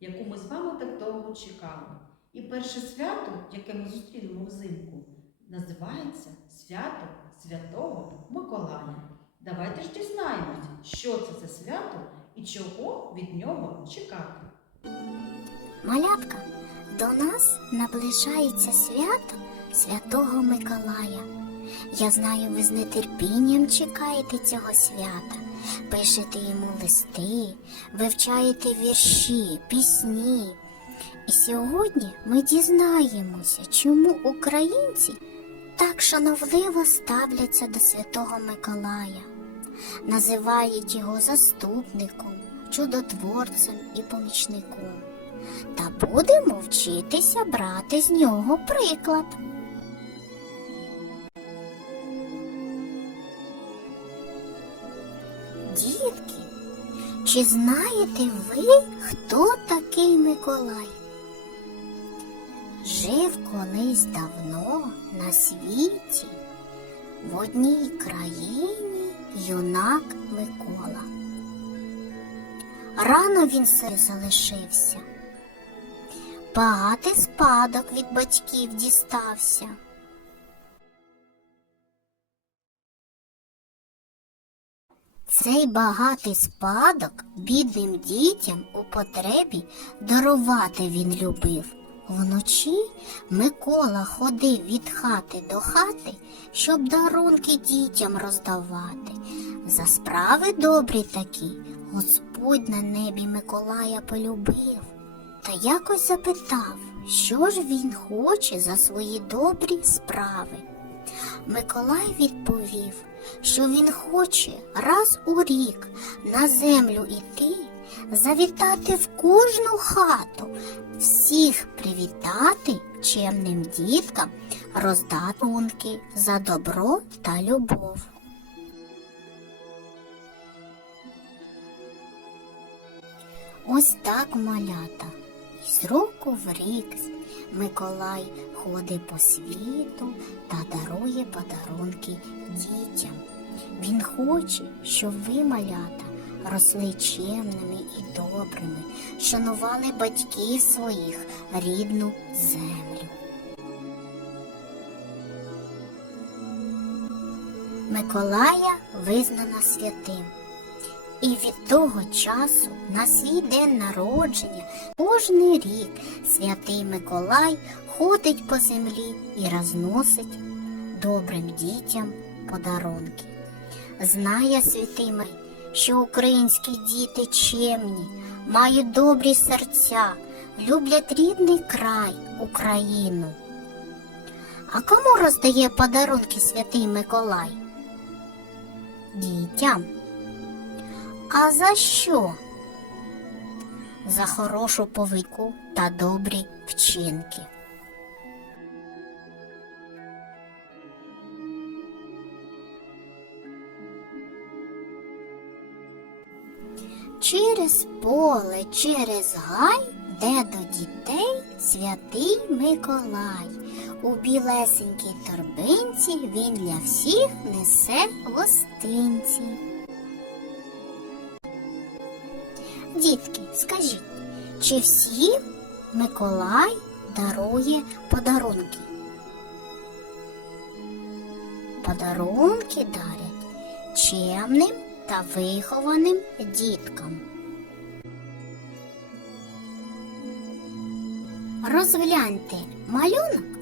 яку ми з вами так довго чекали. І перше свято, яке ми зустрінемо взимку, називається Свято Святого Миколая. Давайте ж дізнаємось, що це за свято і чого від нього чекати. Малятка, до нас наближається свято Святого Миколая. Я знаю, ви з нетерпінням чекаєте цього свята, пишете йому листи, вивчаєте вірші, пісні. І сьогодні ми дізнаємося, чому українці так шановливо ставляться до Святого Миколая, називають його заступником, чудотворцем і помічником та будемо вчитися брати з нього приклад. Чи знаєте ви, хто такий Миколай? Жив колись давно на світі, в одній країні юнак Микола. Рано він себе залишився. Багатий спадок від батьків дістався. Цей багатий спадок бідним дітям у потребі дарувати він любив. Вночі Микола ходив від хати до хати, щоб дарунки дітям роздавати. За справи добрі такі Господь на небі Миколая полюбив. Та якось запитав, що ж він хоче за свої добрі справи. Миколай відповів, що він хоче раз у рік на землю іти, завітати в кожну хату, всіх привітати чемним діткам, роздати унки за добро та любов. Ось так малята. З року в рік Миколай ходить по світу та дарує подарунки дітям. Він хоче, щоб ви, малята, росли чемними і добрими, шанували батьків своїх рідну землю. Миколая визнана святим. І від того часу на свій день народження кожний рік святий Миколай ходить по землі і розносить добрим дітям подарунки. Знає святий що українські діти чемні, мають добрі серця, люблять рідний край, Україну. А кому роздає подарунки святий Миколай? Дітям. А за що? За хорошу повику та добрі вчинки. Через поле, через гай, де до дітей святий Миколай. У білесенькій торбинці він для всіх несе гостинці. Дітки, скажіть, чи всім Миколай дарує подарунки? Подарунки дарять чемним та вихованим діткам. Розгляньте малюнок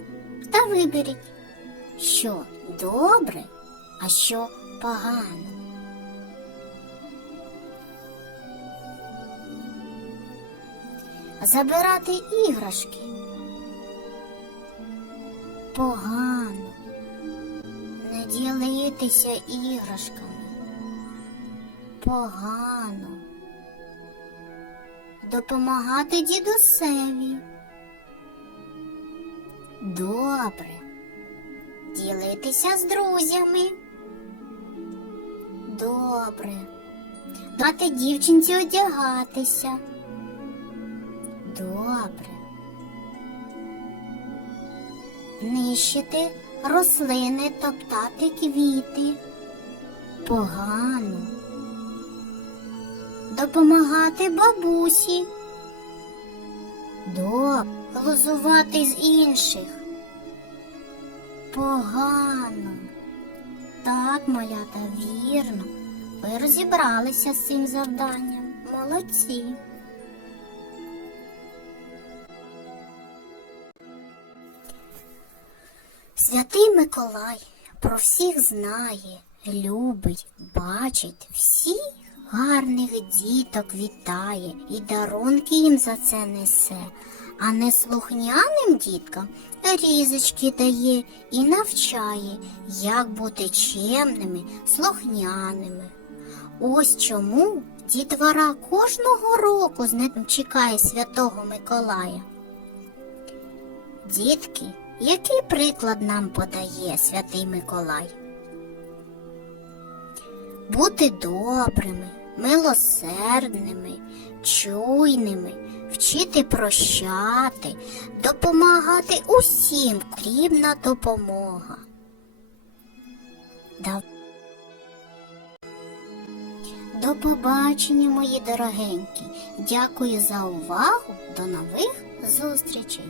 та виберіть, що добре, а що погано. Забирати іграшки. Погано не ділитися іграшками. Погано допомагати дідусеві. Добре ділитися з друзями. Добре дати дівчинці одягатися. Добре. Нищити рослини, топтати квіти. Погано. Допомагати бабусі. Добре. Глузувати з інших. Погано. Так, малята, вірно. Ви розібралися з цим завданням. Молодці. Святий Миколай про всіх знає, любить, бачить, всіх гарних діток вітає і дарунки їм за це несе, а неслухняним діткам різочки дає і навчає, як бути чемними, слухняними. Ось чому дітвора кожного року з ним чекає святого Миколая. Дітки, який приклад нам подає святий Миколай? Бути добрими, милосердними, чуйними, вчити прощати, допомагати усім, потрібна допомога. До побачення, мої дорогенькі. Дякую за увагу. До нових зустрічей.